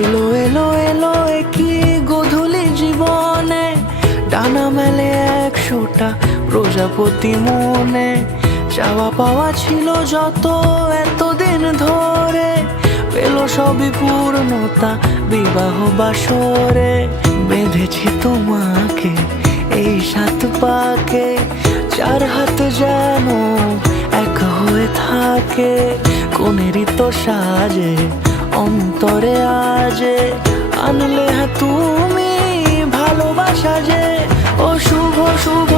এলো এলো এলো কি গধূলি জীবনে, ডানা মেলে 100টা প্রজাপতি মনে। চাওয়া পাওয়া ছিল যত এতদিন ধরে, পেল সবই পূর্ণতা বিবাহ বাসরে। বেঁধেছি তোমাকে এই 7 পাকে, 4 হাত যেন এক হয়ে থাকে। কোনেরই তো সাজে অন্তরে আজে, আনলে তুমি ভালোবাসা যে। ও শুভ শুভ